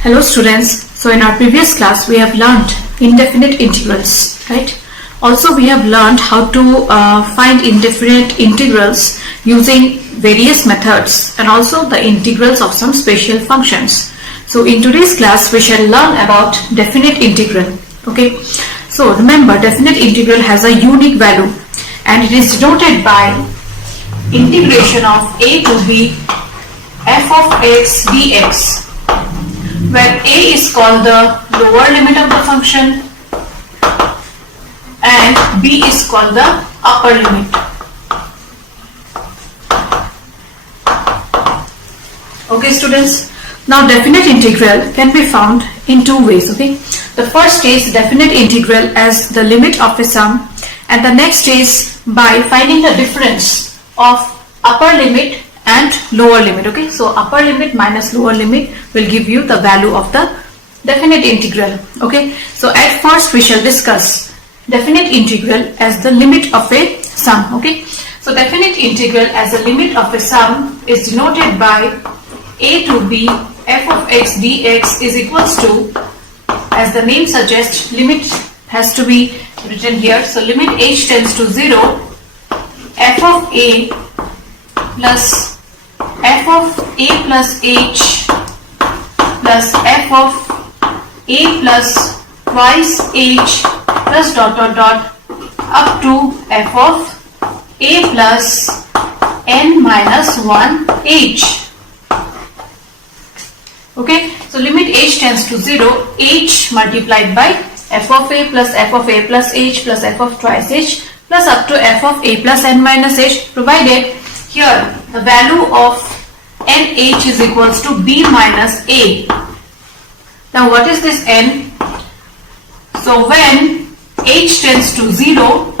Hello students, so in our previous class we have learned indefinite integrals, right? Also we have learned how to find indefinite integrals using various methods and also the integrals of some special functions. So in today's class we shall learn about definite integral, okay? So remember, definite integral has a unique value and it is denoted by integration of a to b f of x dx, where a is called the lower limit of the function and b is called the upper limit. Okay students, now definite integral can be found in two ways. Okay, the first is definite integral as the limit of a sum, and the next is by finding the difference of upper limit and lower limit. Okay, so upper limit minus lower limit will give you the value of the definite integral. Okay, so at first we shall discuss definite integral as the limit of a sum. Okay, so definite integral as the limit of a sum is denoted by a to b f of x dx is equals to, as the name suggests, limit has to be written here. So limit h tends to 0, f of a plus f of a plus h plus f of a plus twice h plus dot dot dot up to f of a plus n minus 1 h. Okay, so limit h tends to 0, h multiplied by f of a plus h plus f of twice h plus up to f of a plus n minus h, provided here the value of nh is equals to b minus a. Now what is this n? So when h tends to 0,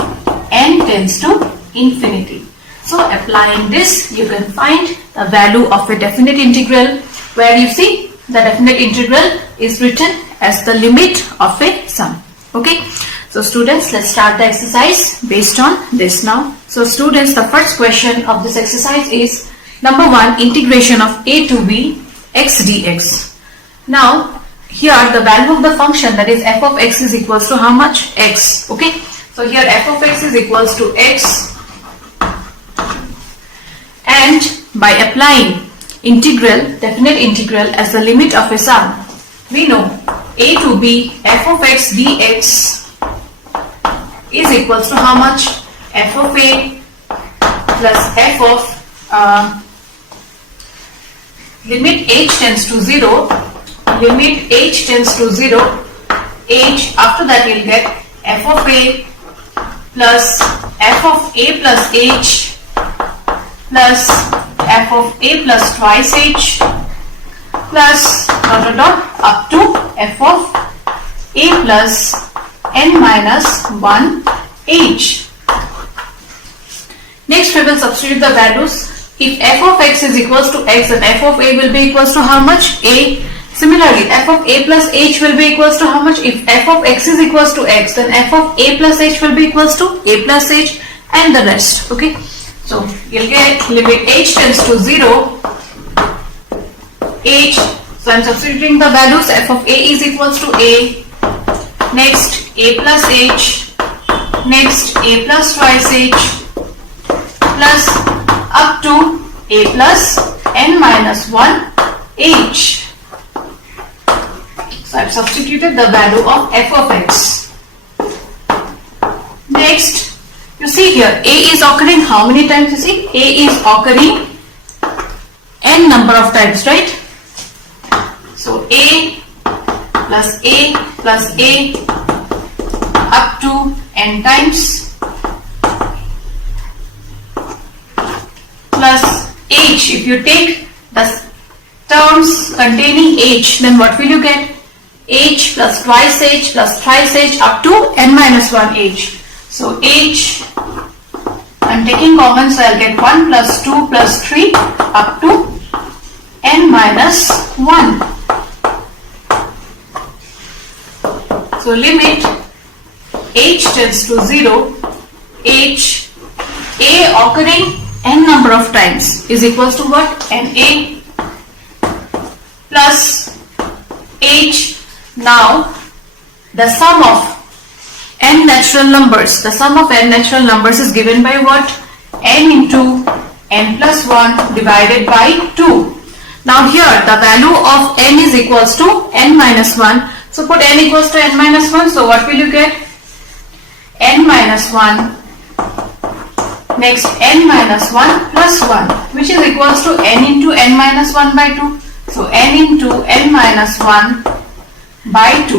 n tends to infinity. So applying this, you can find the value of a definite integral, where you see the definite integral is written as the limit of a sum. Okay, so students, let's start the exercise based on this now. So students, the first question of this exercise is number 1, integration of a to b x dx. Now here the value of the function, that is f of x, is equals to how much? X. Okay, so here f of x is equals to x, and by applying definite integral as the limit of a sum, we know a to b f of x dx is equals to how much? F of a plus f of limit h tends to 0, limit h tends to 0, h, after that you'll get f of a plus f of a plus h plus f of a plus twice h plus dot dot dot up to f of a plus n minus 1 h. Next we will substitute the values. If f of x is equals to x, then f of a will be equals to how much? A. Similarly, f of a plus h will be equals to how much? If f of x is equals to x, then f of a plus h will be equals to a plus h, and the rest. Okay, so you'll get limit h tends to 0, h, so I'm substituting the values. F of a is equals to a, next a plus h, next a plus twice h plus up to a plus n minus 1 h. So I've substituted the value of f of x. Next, you see here a is occurring how many times? You see a is occurring n number of times, right? So a plus a plus a up to n times plus h. If you take the terms containing h, then what will you get? H plus twice h plus thrice h up to n minus 1 h. So h, I'm taking common, so I'll get 1 plus 2 plus 3 up to n minus 1. So limit h tends to 0, h, a occurring n number of times is equals to what? Na plus h. Now the sum of n natural numbers, the sum of n natural numbers is given by what? N into n plus 1 divided by 2. Now here the value of n is equals to n minus 1. So put n equals to n minus 1. So what will you get? N minus 1. Next n minus 1 plus 1, which is equals to n into n minus 1 by 2. So n into n minus 1 by 2.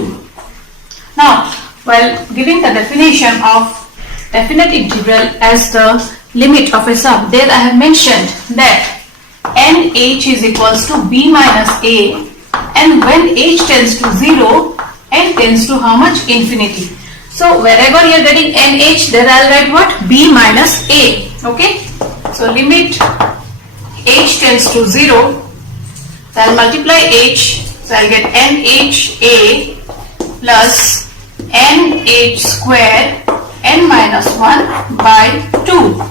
Now while giving the definition of definite integral as the limit of a sum, there I have mentioned that nh is equals to b minus a, and when h tends to 0, n tends to how much? Infinity. So wherever you are getting nh, there I'll write what? B minus a. Okay. So limit h tends to 0. So I'll multiply h. So I'll get nha plus nh square n minus 1 by 2.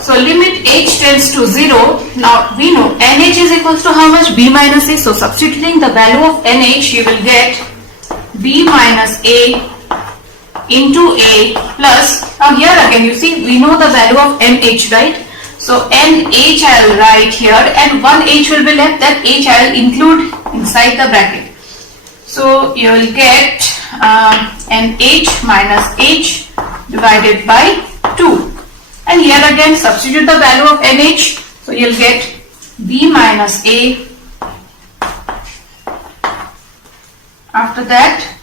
So limit h tends to 0. Now we know nh is equals to how much? B minus a. So substituting the value of nh, you will get b minus a into a plus, now here again you see we know the value of nh, right? So nh I will write here, and one h will be left, that h I will include inside the bracket. So you will get nh minus h divided by 2. And here again substitute the value of nh, so you will get b minus a. After that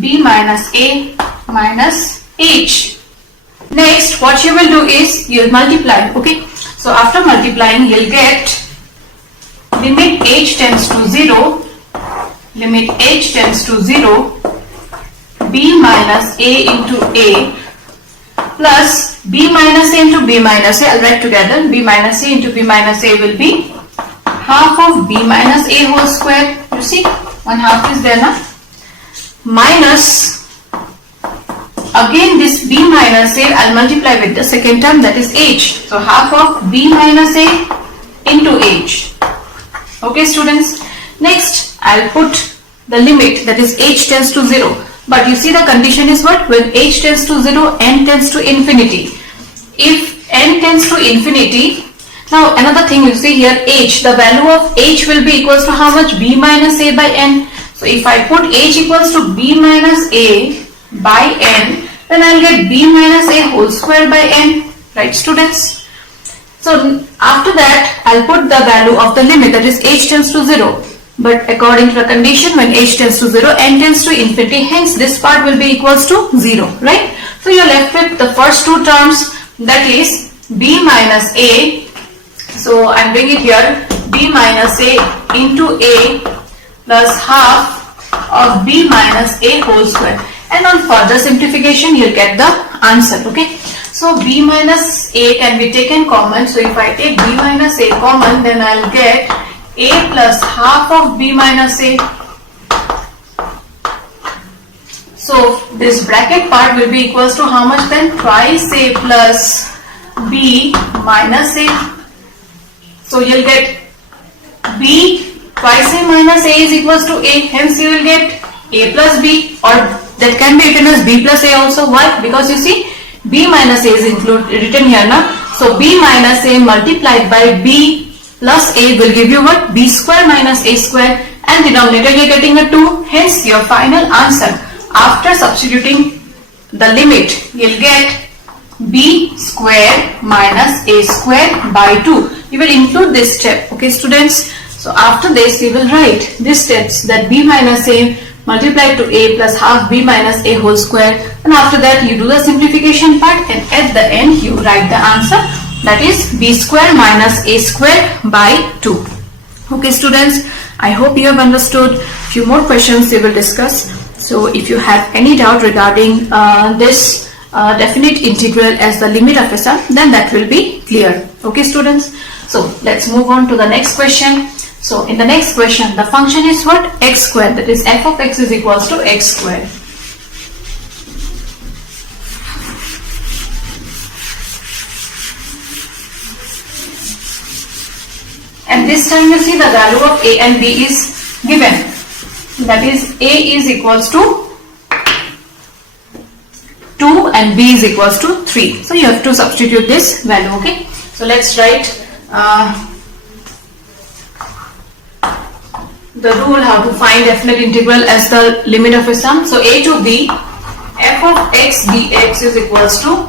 b minus a minus h. Next what you will do is you will multiply. Okay, so after multiplying you will get limit h tends to 0, limit h tends to 0, b minus a into a plus b minus a into b minus a. I'll write together. B minus a into b minus a will be half of b minus a whole square. You see, one half is there now. Minus again this b minus a, I'll multiply with the second term, that is h. So half of b minus a into h. Okay students. Next I'll put the limit, that is h tends to 0. But you see the condition is what? When h tends to 0, n tends to infinity. If n tends to infinity, now another thing you see here, h, the value of h will be equals to how much? B minus a by n. So if I put h equals to b minus a by n, then I'll get b minus a whole square by n, right students? So after that I'll put the value of the limit, that is h tends to 0. But according to the condition, when h tends to 0, n tends to infinity, hence this part will be equals to 0, right? So you're left with the first two terms, that is b minus a. So I'm doing it here, b minus a into a plus half of b minus a whole square. And on further simplification, you'll get the answer, okay? So b minus a can be taken common. So if I take b minus a common, then I'll get a plus half of b minus a. So this bracket part will be equals to how much then? Twice a plus b minus a. So you'll get b twice a minus a is equals to a. Hence you will get a plus b, or that can be written as b plus a also. Why? Because you see b minus a is written here now. So b minus a multiplied by b plus a will give you what? B square minus a square, and denominator you are getting a 2. Hence your final answer after substituting the limit, you will get b square minus a square by 2. You will include this step, okay students? So after this you will write these steps, that b minus a multiplied to a plus half b minus a whole square, and after that you do the simplification part, and at the end you write the answer, that is b square minus a square by 2. Okay students, I hope you have understood. Few more questions we will discuss. So if you have any doubt regarding this definite integral as the limit of a sum, then that will be clear. Okay students, so let's move on to the next question. So in the next question, the function is what? X square, that is f of x is equals to x square. And this time you see the value of a and b is given, that is A is equals to 2 and B is equals to 3. So you have to substitute this value. Okay, so let's write the rule how to find definite integral as the limit of a sum. So A to B, f of x dx is equals to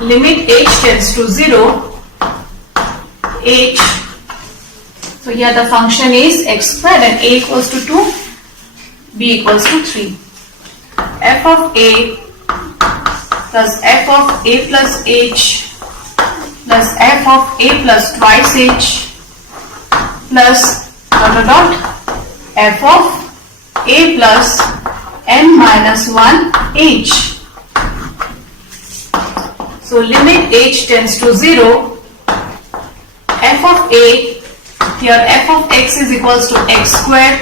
limit h tends to 0, h, so here the function is x squared and a equals to 2, b equals to 3. F of a plus f of a plus h plus f of a plus twice h plus f of a plus n minus 1 h. So limit h tends to 0, f of a, here f of x is equals to x squared,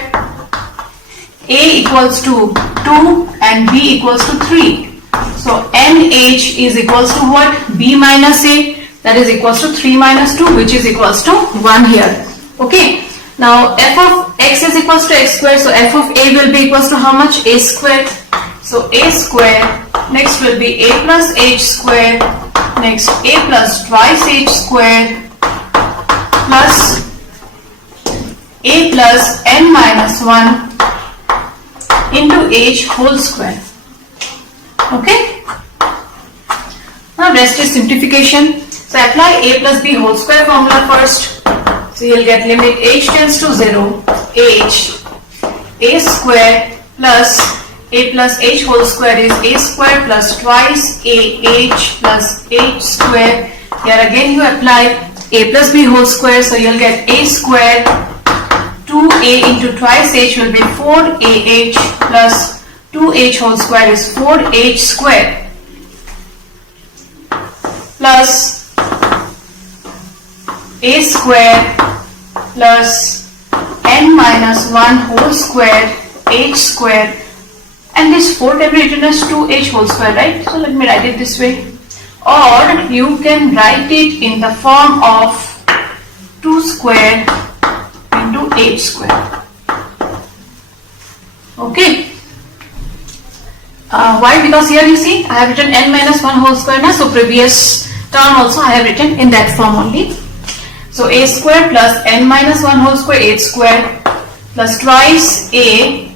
a equals to 2 and b equals to 3. So nh is equals to what? B minus a, that is equals to 3 minus 2, which is equals to 1 here. Okay. Now f of x is equals to x squared, so f of a will be equals to how much? A squared. So a squared, next will be a plus h squared, next a plus twice h squared plus a plus n minus 1 into h whole square. Okay. Now rest is simplification. So apply a plus b whole square formula first. So you'll get limit h tends to 0, h, a square plus a plus h whole square is a square plus twice a h plus h square. Here again you apply a plus b whole square, so you'll get a square, 2a into twice h will be 4ah plus 2h whole square is 4h square plus a square plus n minus 1 whole square h square, and this 4 can be written as 2h whole square, right? So let me write it this way, or you can write it in the form of 2 square into h square. Okay. Why? Because here you see I have written n minus 1 whole square now, so previous term also I have written in that form only. So a square plus n minus 1 whole square h square plus twice a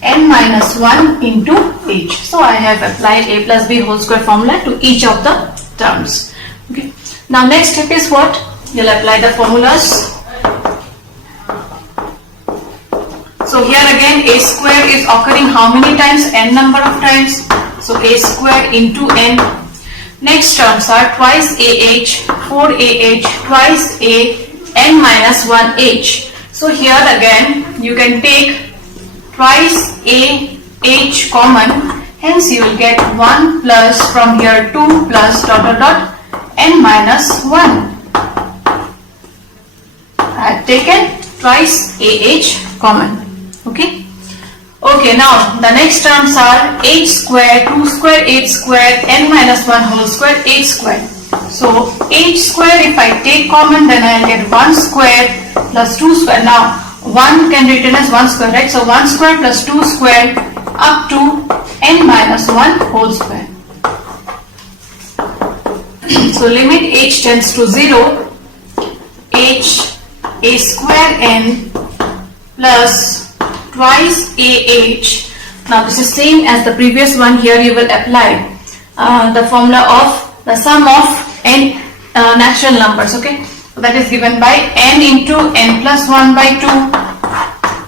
n minus 1 into h. So I have applied a plus b whole square formula to each of the terms. Okay. Now next step is what? You'll apply the formulas. So here again a square is occurring how many times? N number of times. So a square into n. Next terms are twice ah, 4ah, twice a, n minus 1h. So here again you can take twice a, h common, hence you will get 1 plus from here 2 plus n minus 1. I have taken twice ah common. Okay. Okay, now the next terms are h square, 2 square, h square, n minus 1 whole square, h square. So h square if I take common, then I will get 1 square plus 2 square. Now 1 can be written as 1 square, right? So 1 square plus 2 square up to n minus 1 whole square. So limit h tends to 0, h a square n plus twice ah. Now this is same as the previous one. Here you will apply the formula of the sum of n natural numbers. Okay, so that is given by n into n plus 1 by 2,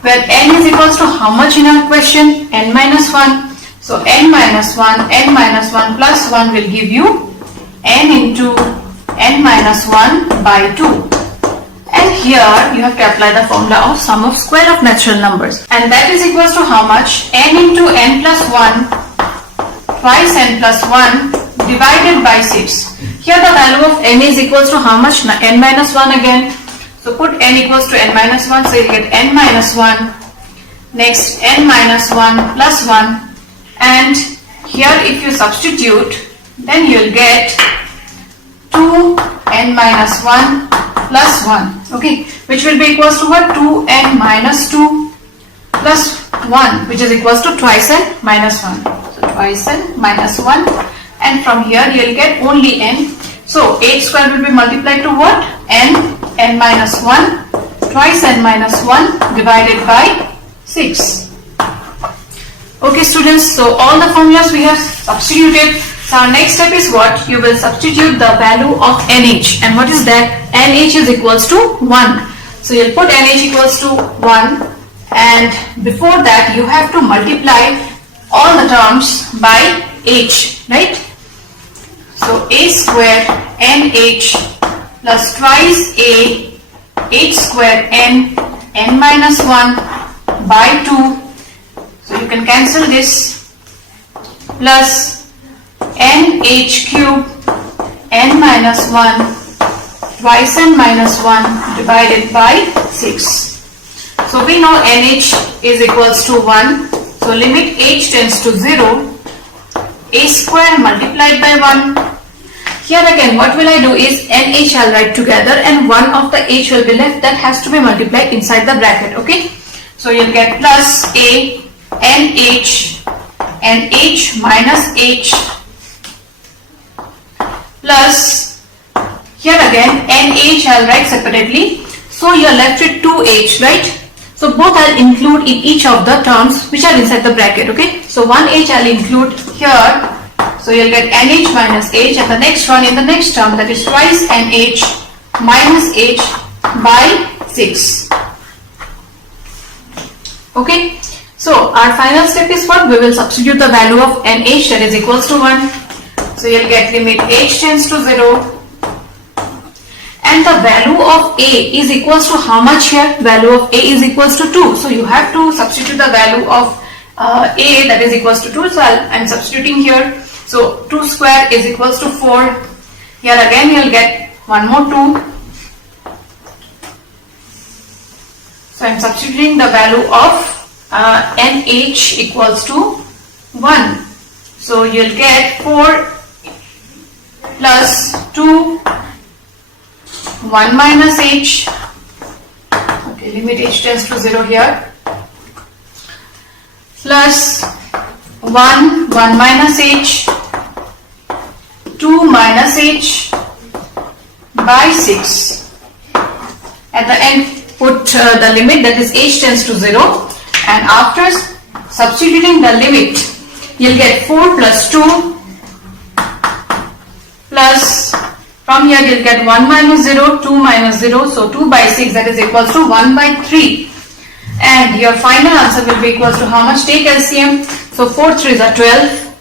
where n is equals to how much in our question? N minus 1. So n minus 1 plus 1 will give you n into n minus 1 by 2. And here you have to apply the formula of sum of square of natural numbers, and that is equals to how much? N into n plus 1 twice n plus 1 divided by 6. Here the value of n is equals to how much? N minus 1 again. So put n equals to n minus 1, so you get n minus 1, next n minus 1 plus 1, and here if you substitute, then you will get 2 n minus 1 plus 1, okay, which will be equals to what? 2n minus 2 plus 1, which is equals to twice n minus 1. So twice n minus 1, and from here you will get only n. So h square will be multiplied to what? n minus 1, twice n minus 1 divided by 6. Okay students, so all the formulas we have substituted. So our next step is what? You will substitute the value of NH. And what is that? NH is equals to 1. So you'll put NH equals to 1, and before that you have to multiply all the terms by H, right? So A square NH plus twice A H square n minus 1 by 2. So you can cancel this, plus NH cube n minus 1 twice n minus 1 divided by 6. So we know NH is equals to 1. So limit H tends to 0. A square multiplied by 1. Here again what will I do is NH I'll write together, and one of the H will be left, that has to be multiplied inside the bracket, okay? So you'll get plus A NH and H minus H plus, here again NH I'll write separately, so you're left with 2H, right? So both I'll include in each of the terms which are inside the bracket, okay? So 1H I'll include here, so you'll get NH minus H, and the next one in the next term, that is twice NH minus H by 6. Okay? So our final step is what? We will substitute the value of NH, that is equals to 1. So you'll get limit H tends to 0. And the value of A is equals to how much here? Value of A is equals to 2. So you have to substitute the value of A, that is equals to 2. So I'm substituting here. So 2 square is equals to 4. Here again you'll get one more 2. So I'm substituting the value of NH equals to 1. So you'll get 4 plus 2, 1 minus H. Okay, limit H tends to 0 here. Plus 1 minus H, 2 minus H by 6. At the end put the limit, that is H tends to 0. And after substituting the limit, you'll get 4 plus 2 plus, from here you'll get 1 minus 0, 2 minus 0, so 2 by 6, that is equals to 1 by 3. And your final answer will be equals to how much? Take LCM. So 4 3s are 12,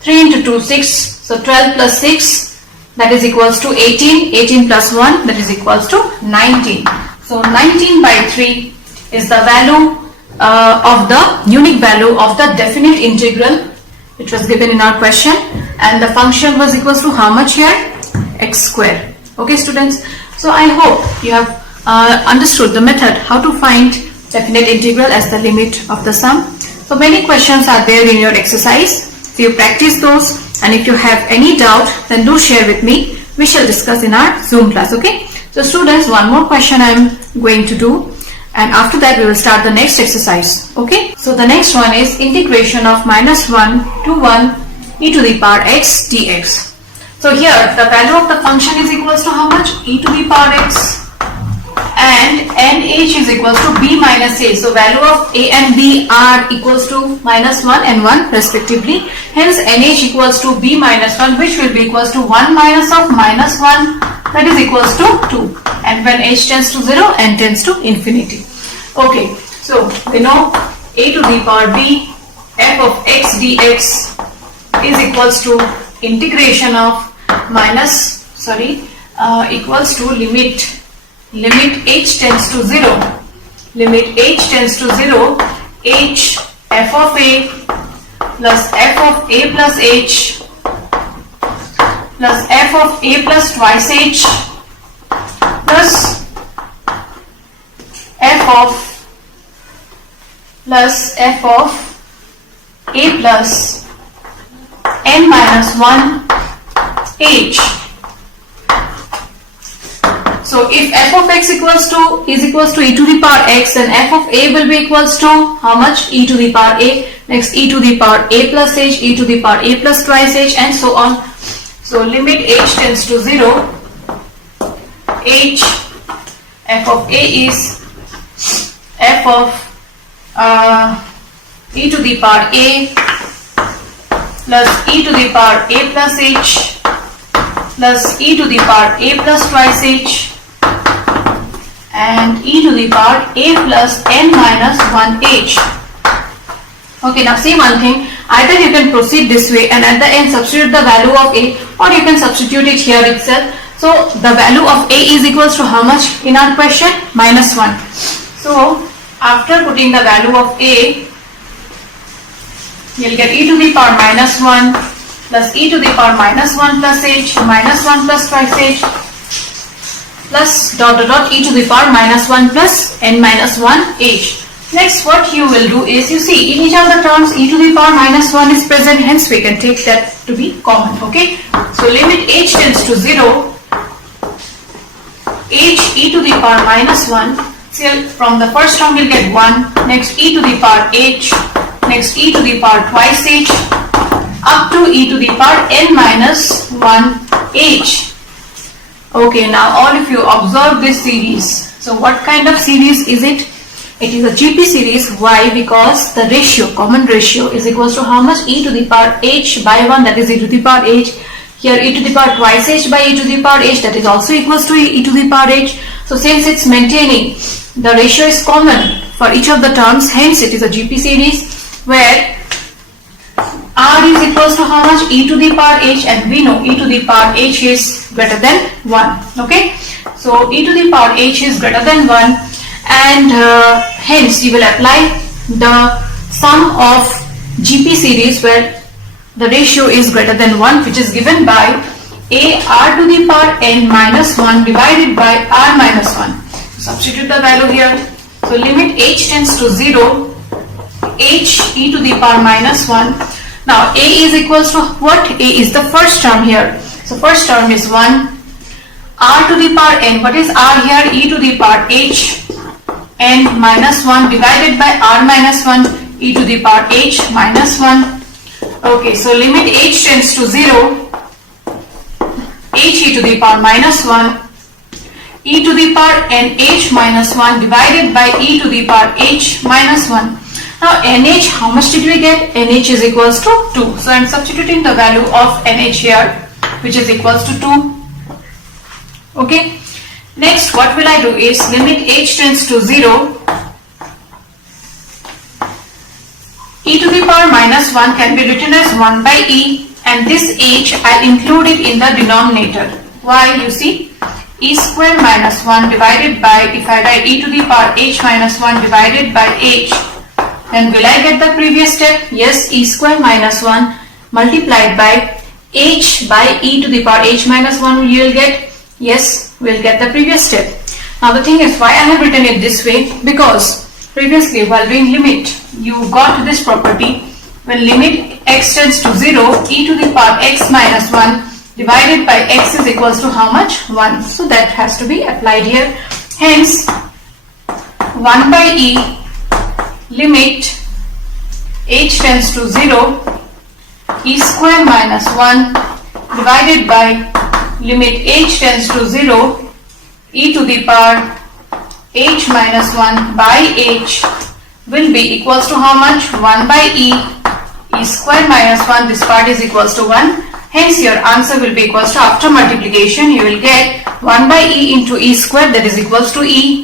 3 into 2 6, so 12 plus 6, that is equals to 18, 18 plus 1, that is equals to 19. So 19 by 3 is the value of the unique value of the definite integral which was given in our question, and the function was equals to how much here? X square. Okay students, so I hope you have understood the method how to find definite integral as the limit of the sum. So many questions are there in your exercise, so you practice those, and if you have any doubt then do share with me. We shall discuss in our Zoom class. Okay, so students, one more question I am going to do, and after that we will start the next exercise. Okay, so the next one is integration of minus 1 to 1 e to the power x dx. So here the value of the function is equals to how much? E to the power x, and nh is equals to b minus a. So value of a and b are equals to minus 1 and 1 respectively. Hence nh equals to b minus 1, which will be equals to 1 minus of minus 1, that is equals to 2. And when h tends to 0, n tends to infinity. Okay, so we know a to the power b f of x dx is equals to integration of equals to limit h tends to 0, limit h tends to 0, h f of a plus f of a plus h plus f of a plus twice h plus f of a plus n minus 1 h. So So if f of x is equals to e to the power x, then f of a will be equals to how much? E to the power a. Next, e to the power a plus h, e to the power a plus twice h, and so on. So limit h tends to 0, h f of a is f of e to the power a plus e to the power a plus h plus e to the power a plus twice h and e to the power a plus n minus 1h. Okay, now see one thing, either you can proceed this way and at the end substitute the value of a, or you can substitute it here itself. So the value of a is equals to how much in our question? Minus 1. So after putting the value of a, you'll get e to the power minus 1 plus e to the power minus 1 plus h minus 1 plus twice h plus dot dot dot e to the power minus 1 plus n minus 1 h. Next, what you will do is, you see in each of the terms e to the power minus 1 is present, hence we can take that to be common. Okay, so limit h tends to 0, h e to the power minus 1. So from the first term we'll get 1, next e to the power h, next e to the power twice h, up to e to the power n minus 1 h. Okay, now all of you observe this series. So what kind of series is it? It is a GP series. Why? Because the ratio, common ratio, is equals to how much? E to the power h by 1, that is e to the power h. Here e to the power twice h by e to the power h, that is also equals to e to the power h. So since it's maintaining, the ratio is common for each of the terms, hence it is a GP series where r is equals to how much? E to the power h, and we know e to the power h is greater than 1. Okay, so e to the power h is greater than 1, and hence you will apply the sum of GP series where the ratio is greater than 1, which is given by a r to the power n minus 1 divided by r minus 1. So substitute the value here. So limit h tends to 0, h e to the power minus 1. Now a is equals to what? A is the first term here. So first term is 1, r to the power n. What is r here? E to the power h n minus 1 divided by r minus 1, e to the power h minus 1. Okay, so limit h tends to 0, h e to the power minus 1, e to the power n h minus 1 divided by e to the power h minus 1. Now nh, how much did we get? Nh is equals to 2. So I am substituting the value of nh here, which is equals to 2. Okay. Next, what will I do is, limit h tends to 0, e to the power minus 1 can be written as 1 by e, and this h I include it in the denominator. Why? You see, e square minus 1 divided by, if I write e to the power h minus 1 divided by h, then will I get the previous step? Yes, e square minus 1 multiplied by h by e to the power h minus 1 you will get. Yes, we'll get the previous step. Now the thing is, why I have written it this way? Because previously while doing limit, you got this property. When limit x tends to 0, e to the power x minus 1 divided by x is equals to how much? 1. So that has to be applied here. Hence, 1 by e limit h tends to 0, e square minus 1 divided by limit h tends to 0, e to the power h minus 1 by h will be equals to how much? 1 by e square minus 1, this part is equals to 1. Hence your answer will be equals to, after multiplication you will get 1 by e into e square, that is equals to e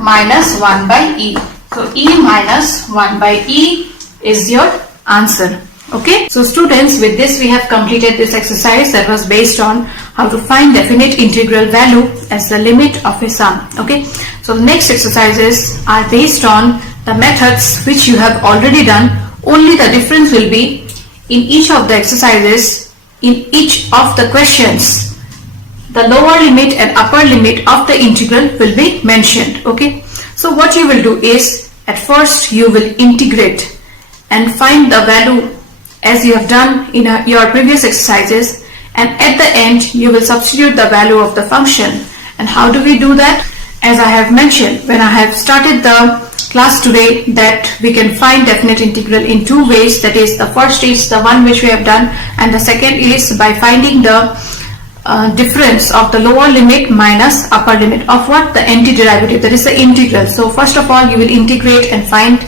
minus 1 by e. So e minus 1 by e is your answer. Okay, so students, with this we have completed this exercise that was based on how to find definite integral value as the limit of a sum. Okay, so the next exercises are based on the methods which you have already done, only the difference will be in each of the exercises, in each of the questions, the lower limit and upper limit of the integral will be mentioned. Okay, so what you will do is, at first you will integrate and find the value as you have done in your previous exercises, and at the end you will substitute the value of the function And how do we do that? As I have mentioned when I have started the class today, that we can find definite integral in two ways. That is, the first is the one which we have done, and the second is by finding the difference of the lower limit minus upper limit of what? The antiderivative, that is the integral. So first of all you will integrate and find,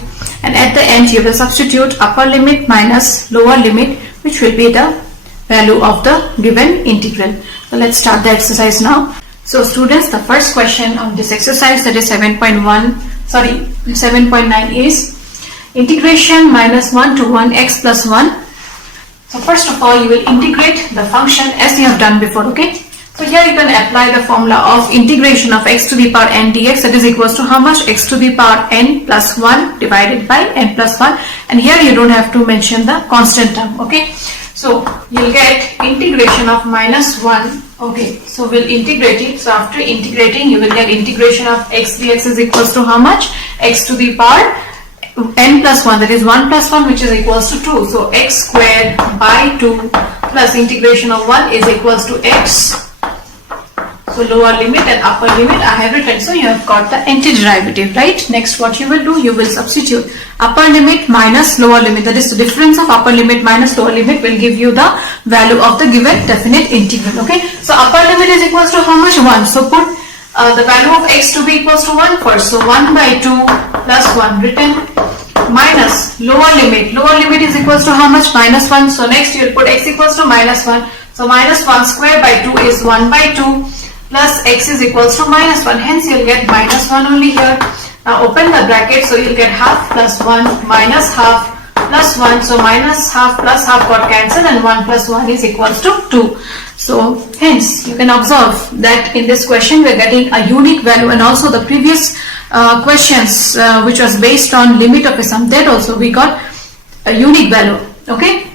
and at the end you will substitute upper limit minus lower limit, which will be the value of the given integral. So let's start the exercise now. So students, the first question of this exercise, that is 7.9 is integration minus 1 to 1 x plus 1. So first of all you will integrate the function as you have done before, okay? So here you can apply the formula of integration of x to the power n dx, that is equals to how much? X to the power n plus 1 divided by n plus 1, and here you don't have to mention the constant term, okay? So you'll get integration of minus 1, okay? So we'll integrate it. So after integrating you will get integration of x dx is equals to how much? X to the power n plus 1, that is 1 plus 1, which is equals to 2. So x squared by 2 plus integration of 1 is equals to x. So lower limit and upper limit I have written. So you have got the antiderivative, right? Next what you will do, you will substitute upper limit minus lower limit, that is the difference of upper limit minus lower limit will give you the value of the given definite integral, okay? So upper limit is equals to how much? 1. So put the value of x to be equals to 1 first. So 1 by 2 plus 1 written, minus lower limit is equals to how much? Minus 1. So next you will put x equals to minus 1. So minus 1 square by 2 is 1 by 2 plus x is equals to minus 1. Hence you will get minus 1 only here. Now open the bracket, so you will get half plus 1 minus half plus 1. So minus half plus half got cancelled, and 1 plus 1 is equals to 2. So hence you can observe that in this question we are getting a unique value, and also the previous questions which was based on limit of a sum, that also we got a unique value, okay?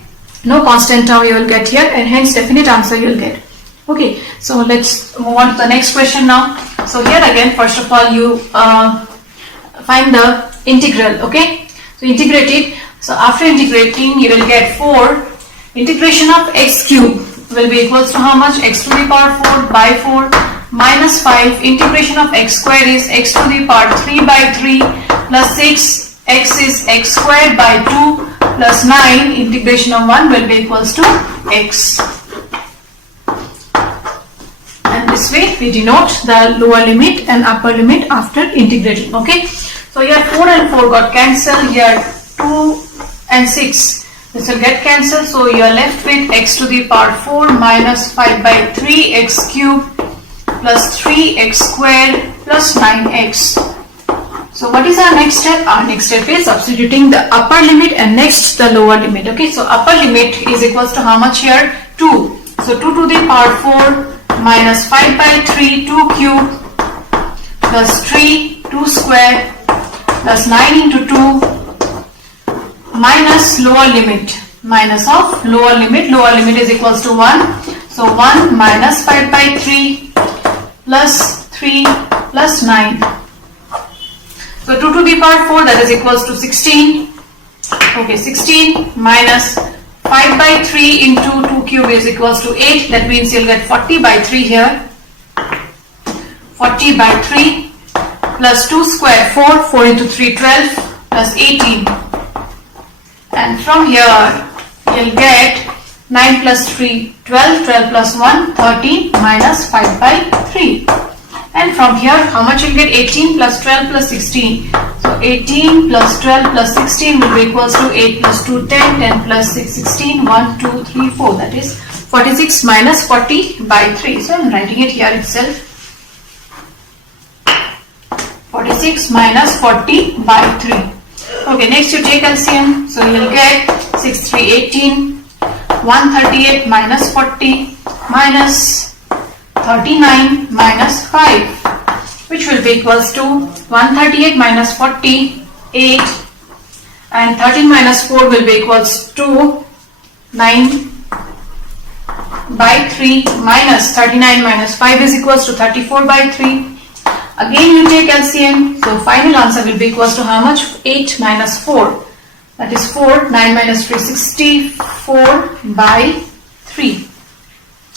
No constant term you will get here, and hence definite answer you will get. Okay, so let's move on to the next question now. So here again, first of all you find the integral, okay? So integrate it. So after integrating you will get 4. Integration of x cube will be equals to how much? X to the power 4 by 4 minus 5. Integration of x square is x to the power 3 by 3 plus 6. X is x squared by 2 plus 9. Integration of 1 will be equals to x. And this way we denote the lower limit and upper limit after integrating, okay? So here 4 and 4 got cancelled, here 2 and 6 this will get cancelled, so you are left with x to the power 4 minus 5 by 3 x cube plus 3x squared plus 9x. So what is our next step? Our next step is substituting the upper limit and next the lower limit, okay? So upper limit is equals to how much here? 2. So 2 to the power 4 minus 5 by 3 2 cube plus 3 2 square plus 9 into 2 minus lower limit, minus of lower limit is equals to 1. So 1 minus 5 by 3 plus 3 plus 9. So 2 to the power 4, that is equals to 16. Okay, 16 minus 5 by 3 into 2 cube is equals to 8. That means you'll get 40 by 3 here. 40 by 3 plus 2 square 4. 4 into 3 12 plus 18. And from here you'll get 9 plus 3 12. 12 plus 1 13 minus 5 by 3. And from here how much you'll get? 18 plus 12 plus 16. So 18 plus 12 plus 16 will be equals to 8 plus 2 10, 10 plus 6 16, 1 2 3 4, that is 46 minus 40 by 3. So I am writing it here itself. 46 minus 40 by 3. Okay, next you take LCM. So you will get 6 3 18, 138 minus 40 minus 39 minus 5, which will be equals to 138 minus 40 8, and 13 minus 4 will be equals to 9 by 3 minus 39 minus 5 is equals to 34 by 3. Again you take LCM, so final answer will be equals to how much? 8 minus 4, that is 4. 9 minus 3 64 by 3.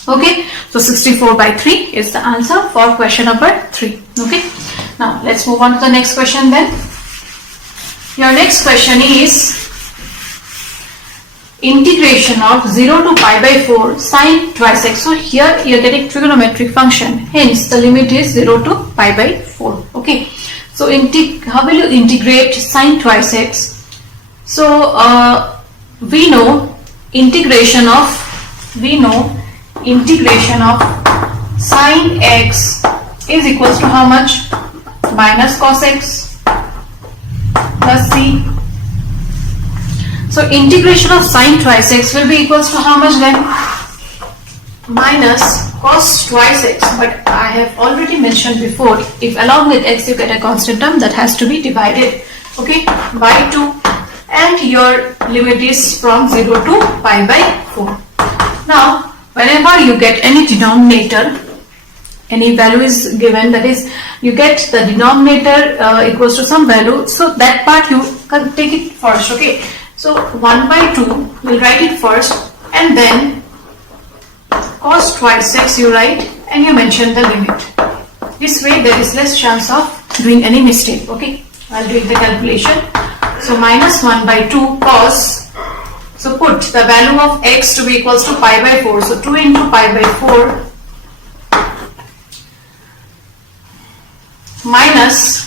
Okay, so 64 by 3 is the answer for question number 3. Okay, now let's move on to the next question then. Your next question is integration of 0 to pi by 4 sine twice x. So here you are getting trigonometric function, hence the limit is 0 to pi by 4. Okay, so how will you integrate sine twice x? So we know integration of sine x is equals to how much? Minus cos x plus c. So integration of sine twice x will be equals to how much then? Minus cos twice x. But I have already mentioned before, if along with x you get a constant term, that has to be divided, okay, by 2, and your limit is from 0 to pi by 4. Now whenever you get any denominator, any value is given, that is you get the denominator equals to some value, so that part you can take it first. Okay, so 1 by 2 we'll write it first, and then cos twice x you write, and you mention the limit. This way there is less chance of doing any mistake. Okay, I'll do the calculation. So minus 1 by 2 cos, so put the value of x to be equals to pi by 4, so 2 into pi by 4 minus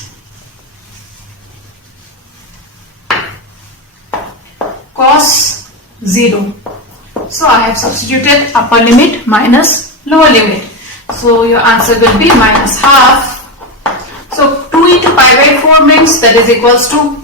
cos 0. So I have substituted upper limit minus lower limit, so your answer will be minus half. So 2 into pi by 4 means that is equals to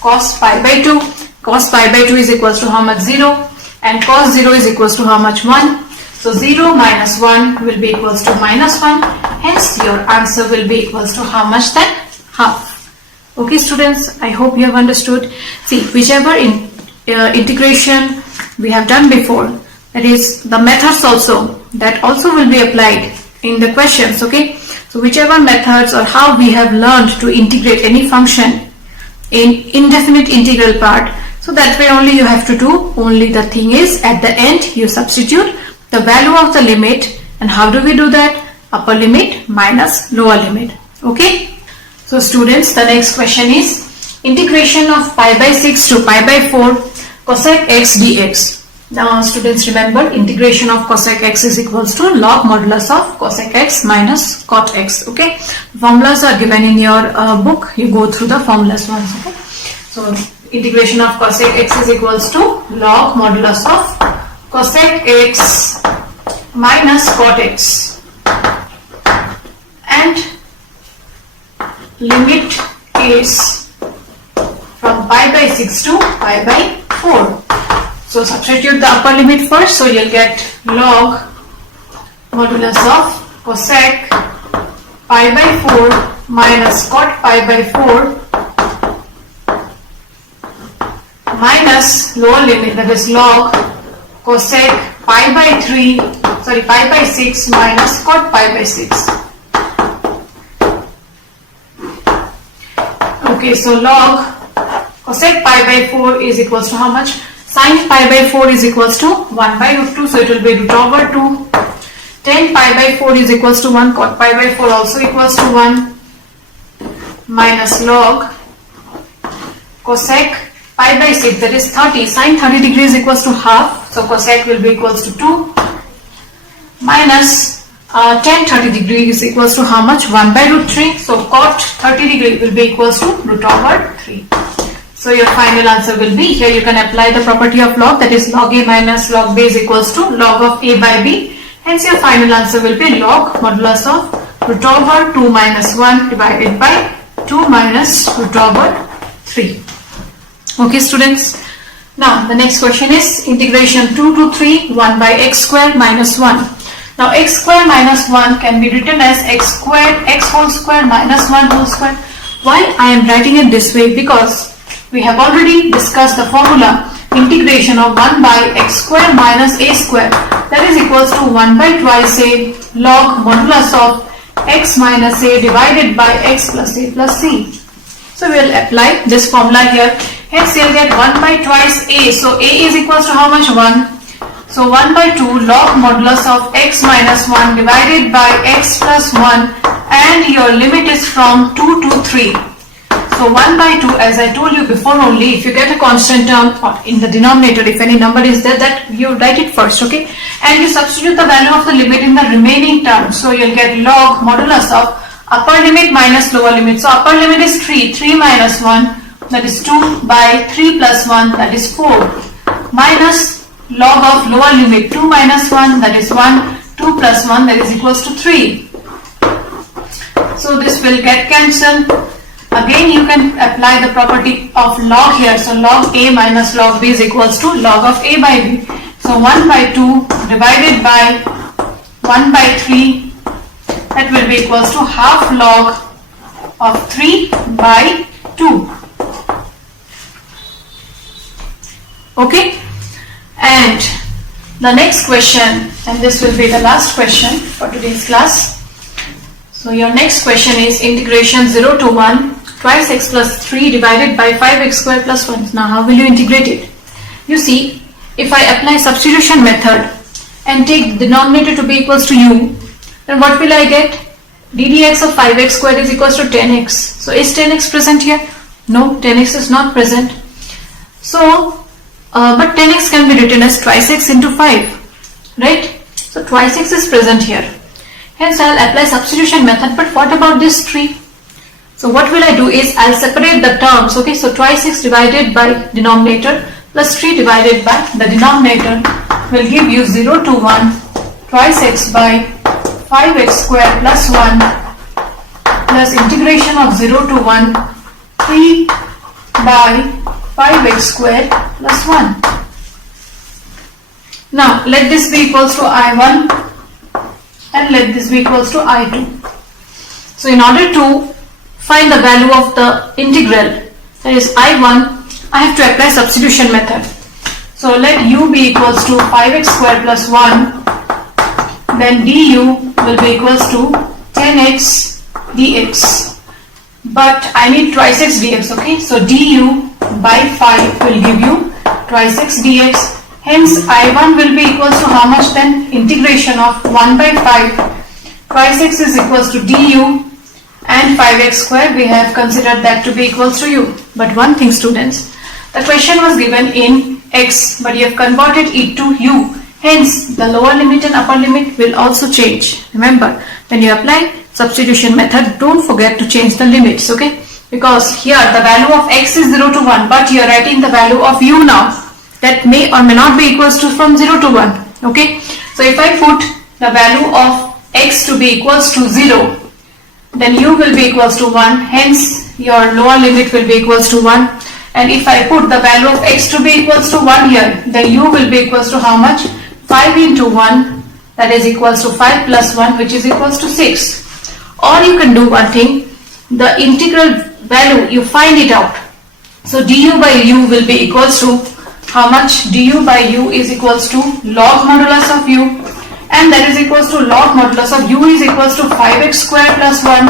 cos pi by 2. Cos pi by 2 is equals to how much? 0, and cos 0 is equals to how much? 1. So 0 minus 1 will be equals to minus 1, hence your answer will be equals to how much then? Half. Okay students, I hope you have understood. See, whichever integration we have done before, that is the methods also, that also will be applied in the questions. Okay, so whichever methods or how we have learned to integrate any function in indefinite integral part, so that way only you have to do. Only the thing is, at the end you substitute the value of the limit. And how do we do that? Upper limit minus lower limit. Okay, so students, the next question is integration of pi by 6 to pi by 4 cosec x dx. Now students, remember, integration of cosec x is equals to log modulus of cosec x minus cot x. Okay, formulas are given in your book, you go through the formulas once. Okay, so integration of cosec x is equals to log modulus of cosec x minus cot x, and limit is from pi by 6 to pi by 4. So substitute the upper limit first, so you'll get log modulus of cosec pi by 4 minus cot pi by 4 minus lower limit, that is log cosec pi by 6 minus cot pi by 6. Okay, so log cosec pi by 4 is equals to how much? Sin pi by 4 is equals to 1 by root 2, so it will be root over 2. Tan pi by 4 is equals to 1, cot pi by 4 also equals to 1, minus log cosec pi by 6, that is 30. Sin 30 degrees equals to half, so cosec will be equals to 2, minus tan 30 degrees equals to how much? 1 by root 3, so cot 30 degree will be equals to root over 3. So your final answer will be, here you can apply the property of log, that is log a minus log b is equals to log of a by b. Hence your final answer will be log modulus of root over 2 minus 1 divided by 2 minus root over 3. Okay students, now the next question is integration 2 to 3 1 by x square minus 1. Now x square minus 1 can be written as x squared x whole square minus 1 whole square. Why I am writing it this way? Because we have already discussed the formula integration of 1 by x square minus a square, that is equals to 1 by twice a log modulus of x minus a divided by x plus a plus c. So we will apply this formula here. Hence you will get 1 by twice a. So a is equals to how much? 1. So 1 by 2 log modulus of x minus 1 divided by x plus 1, and your limit is from 2 to 3. So 1 by 2, as I told you before only, if you get a constant term in the denominator, if any number is there, that you write it first, okay? And you substitute the value of the limit in the remaining term. So you'll get log modulus of upper limit minus lower limit. So upper limit is 3, 3 minus 1, that is 2 by 3 plus 1, that is 4, minus log of lower limit 2 minus 1, that is 1, 2 plus 1, that is equals to 3. So this will get cancelled. Again you can apply the property of log here. So log a minus log b is equals to log of a by b. So 1 by 2 divided by 1 by 3, that will be equals to half log of 3 by 2. Okay, and the next question, and this will be the last question for today's class. So your next question is integration 0 to 1 twice x plus 3 divided by 5x square plus 1. Now how will you integrate it? You see, if I apply substitution method and take denominator to be equals to u, then what will I get? ddx of 5x squared is equals to 10x. So is 10x present here? No, 10x is not present. So, but 10x can be written as twice x into 5, right? So twice x is present here. Hence I will apply substitution method. But what about this 3? So what will I do is I will separate the terms. Okay, so twice x divided by denominator plus 3 divided by the denominator will give you 0 to 1 twice x by 5x square plus 1 plus integration of 0 to 1 3 by 5x square plus 1. Now let this be equals to I1 and let this be equals to I2. So in order to find the value of the integral, that is I1, I have to apply substitution method. So let u be equals to 5x square plus 1, then du will be equals to 10x dx. But I need twice x dx, okay? So du by 5 will give you twice x dx. Hence I1 will be equals to how much then? Integration of 1 by 5 twice x is equals to du, and 5x square we have considered that to be equals to u. But one thing students, the question was given in x, but you have converted it to u. Hence the lower limit and upper limit will also change. Remember, when you apply substitution method, don't forget to change the limits, okay? Because here the value of x is 0 to 1, but you are writing the value of u now. That may or may not be equals to from 0 to 1, okay? So if I put the value of x to be equals to 0, then u will be equals to 1, hence your lower limit will be equals to 1. And if I put the value of x to be equals to 1 here, then u will be equals to how much? 5 into 1, that is equals to 5 plus 1, which is equals to 6. Or you can do one thing, the integral value, you find it out. So du by u will be equals to how much? Du by u is equals to log modulus of u, and that is equals to log modulus of u is equals to 5x square plus 1.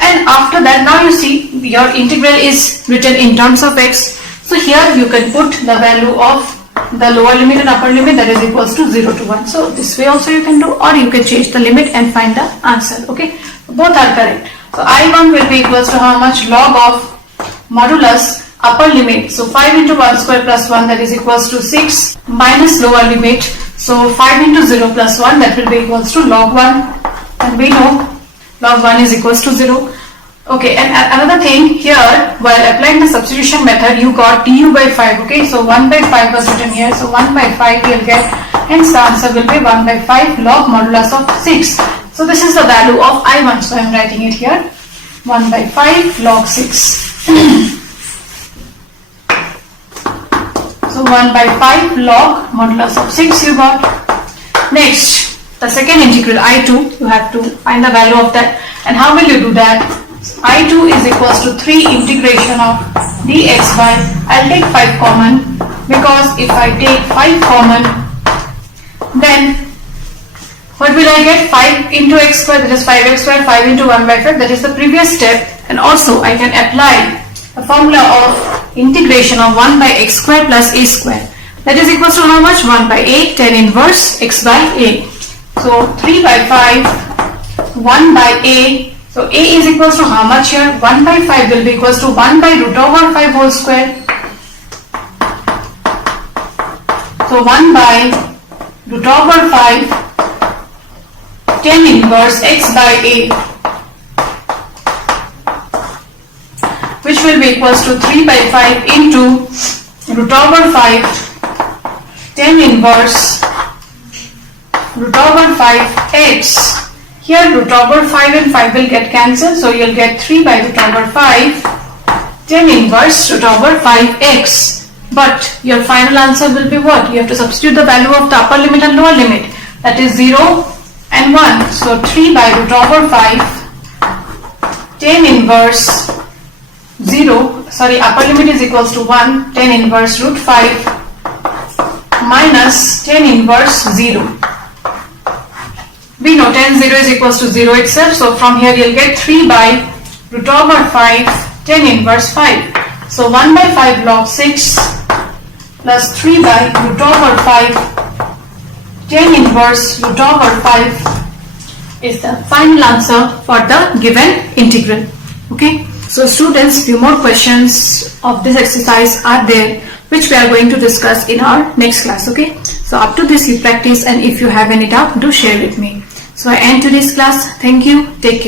And after that, now you see your integral is written in terms of x. So here you can put the value of the lower limit and upper limit, that is equals to 0 to 1. So this way also you can do, or you can change the limit and find the answer, okay? Both are correct. So I1 will be equals to how much? Log of modulus upper limit. So 5 into 1 square plus 1, that is equals to 6, minus lower limit. So 5 into 0 plus 1, that will be equals to log 1. And we know log 1 is equals to 0. Okay, and another thing here, while applying the substitution method, you got du by 5, okay? So 1 by 5 was written here. So 1 by 5 you will get, hence the answer will be 1 by 5 log modulus of 6. So this is the value of I1. So I am writing it here, 1 by 5 log 6. So 1 by 5 log modulus of 6 you got. Next, the second integral I2, you have to find the value of that. And how will you do that? I2 is equals to 3 integration of dx by, I'll take 5 common, because if I take 5 common, then what will I get? 5 into x square, that is 5x square, 5 into 1 by 5, that is the previous step. And also I can apply the formula of integration of 1 by x square plus a square. That is equals to how much? 1 by a, tan inverse x by a. So 3 by 5, 1 by a. So a is equals to how much here? 1 by 5 will be equals to 1 by root over 5 whole square. So 1 by root over 5 tan inverse x by a, which will be equals to 3 by 5 into root over 5 tan inverse root over 5x. Here root over 5 and 5 will get cancelled, so you'll get 3 by root over 5 tan inverse root over 5x. But your final answer will be what? You have to substitute the value of the upper limit and lower limit, that is 0 and 1. So 3 by root over 5 tan inverse upper limit is equals to 1, tan inverse root 5 minus tan inverse 0. We know tan 0 is equals to 0 itself, so from here you'll get 3 by root over 5 tan inverse 5. So 1 by 5 log 6 plus 3 by root over 5 tan inverse root over 5 is the final answer for the given integral. Okay. So students, few more questions of this exercise are there, which we are going to discuss in our next class. Okay. So up to this you practice, and if you have any doubt, do share with me. So I end today's class. Thank you. Take care.